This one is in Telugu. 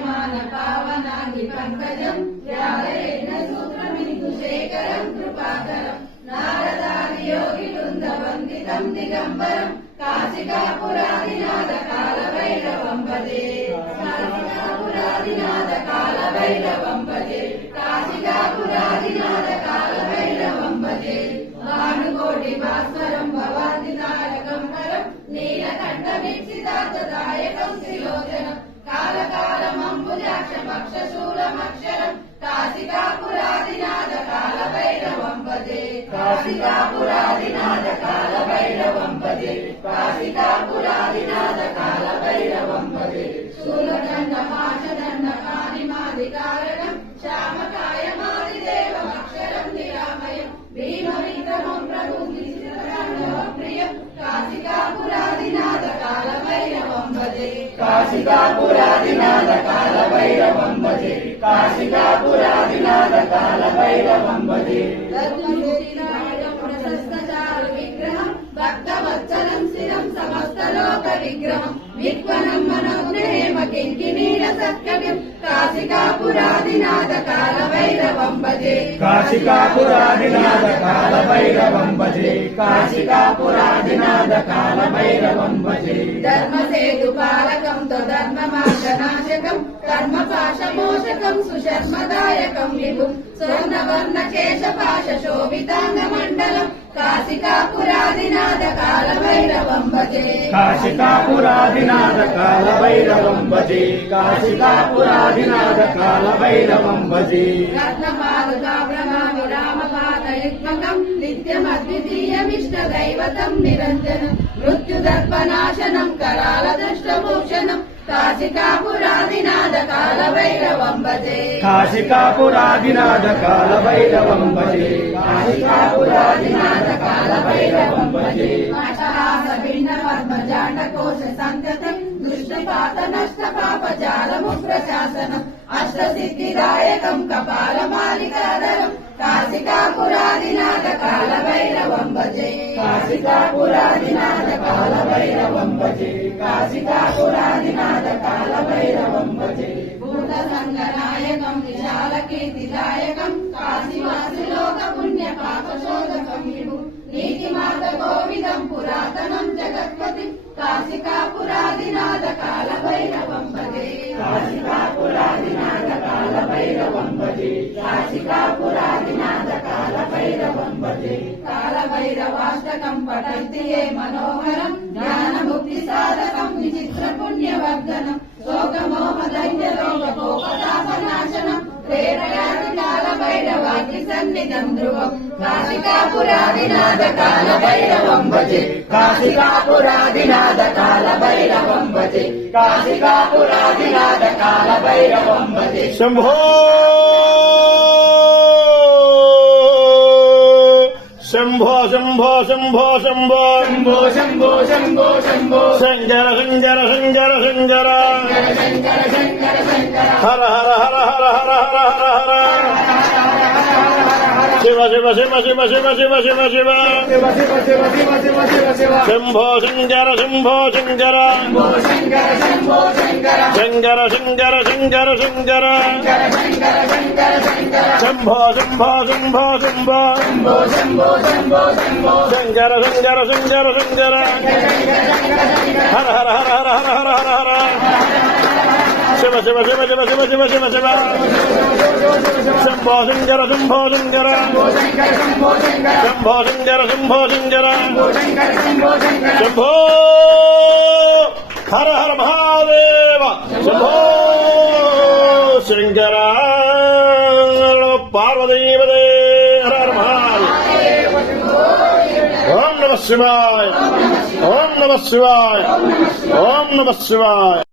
శ్రావ్యమాన పావనాంగి పంకజం వ్యాళయజ్ఞ సూత్రమిందు శేఖరం కృపాకరం నారదాది యోగి వృంద వందితం దిగంబరం కాశికాపురాదినాథ కాలభైరవం భజే కాశికాపురాదినాథ కాలభైరవం భజే కాశికాపురాదినాథ కాలభైరవం భజే భానుకోటి భాస్వరం భవాది తారకం హరం నీలకంఠమిక్షితార్థదాయకం త్రిలోచనం కాలకాలమంబుజాక్షమక్షశూలమక్షరం కాశికాపురాదినాథ కాలభైరవం భజే కాశికాపురాదినాథ కాలభైరవం భజే కాశికాపురాదినాథ కాలభైరవం భజే శూలదండ పాశదండ పాణిమాది కారణం శ్యామకాయమాది దేవమక్షరం నిరామయం భీమ విక్రమం ప్రభు ప్రియం కాశికాపురాదినాథ కాలభైరవం భజే కాశికాపురాదినాథ కాలభైరవం భజే కాశికాపురాదినాథ కాలభైరవం భజే ప్రశస్తచారు విగ్రహం భక్తవత్సలం స్థిరం సమస్తలోక విగ్రహం విద్వనం మనోగ్రహేమ కింకినీల సత్కవ్యం కాశికాపురాదినాథ కాలభైరవం భజే కాశికాపురాదినాథ కాలభైరవం భజే కాశికాపురాదినాథ కాలభైరవం భజే ధర్మసేతు పాలకం ధర్మ మార్గనాశకం కర్మ పాశమోషకం సుశర్మదాయకం విభుం స్వర్ణవర్ణ కేశపాశ శోభితాంగ మండలం కాశికాపురాదినాథ కాలభైరవం భజే కాశికాపురాదినాథ కాలభైరవం భజే కాశికాపురాదినాథ కాలభైరవం భజే రత్నపాదుకాభ్రమామి రామపాదయుగ్మకం నిత్యమద్వితీయమిష్ట దైవతం నిరంజనం మృత్యుదర్పనాశనం కరాల దృష్టభూషణం కాశికాపురాదినాథ కాలభైరవం భజే కాశికాపురాదినాథ కాలభైరవం భజే కాశికాపురాదినాథ కాలభైరవం భజే అట్టహాస భిన్న పద్మజాండ కోశ సంతతం దుష్టపాత నష్ట పాప జాలము ప్రశాసనం అష్ట సిద్ధిదాయకం కపాలమాలికాధరం కాశికాపురాదినాథ కాలభైరవం భజే కాశికాపురాదినాథ కాలభైరవం భజే కాశికాపురాదినాథ కాలభైరవం భజే భూత సంగనాయకం విశాల కీర్తిదాయకం కాశీవాసులోక పుణ్య పాపశోధకం విభు నీతిమాత గోవిదం పురాతనం జగత్పతి కాశికాపురాదినాథ కాలభైరవం భజే కాశికాపురాదినాథ కాలభైరవం భజే కాశికాపురాదినాథ కాలభైరవం భజే కాలభైరవాష్టకం పఠంతి ఏ మనోహరం జ్ఞానముక్తి సాధకం విచిత్ర పుణ్యవర్ధనం శోకమోహ దైన్య రోగ కోపతాపనాశనం ప్రేరయాది కాలభైరవాగ్ని సన్నిధం ధ్రువం కాశికాపురాదినాథ కాలభైరవం భజే కాశికాపురాదినాథ కాలభైరవం భజే కాశికాపురాదినాథ కాలభైరవం భజే శంభో శంభో శంభో శంభో శంభో శంభో శంభో శంభో శంభో శంకర శంకర శంకర శంకర హర హర హర హర హర హర హర హర శివ శివ శివ శివ శివ శివ శివ శివ శంభో శంకర శంభో శంకర శంకర శంకర శంకర శంకర శంభో శంభో శంభో శంభో శంకర శంకర శంకర శంకర హర హర హర హర హర హర హర హర శివ శివ శివ శివ శివ శివ శివ శివ శంభో శంకర శంభో శంకర శంభో శంకర శంభో శంకర శంభో హర హర మహాదేవ శంభో శంకర పార్వతీపదే హర హర మహాదేవ ఓం నమ శివాయ ఓం నమ శివాయ ఓం నమ శివాయ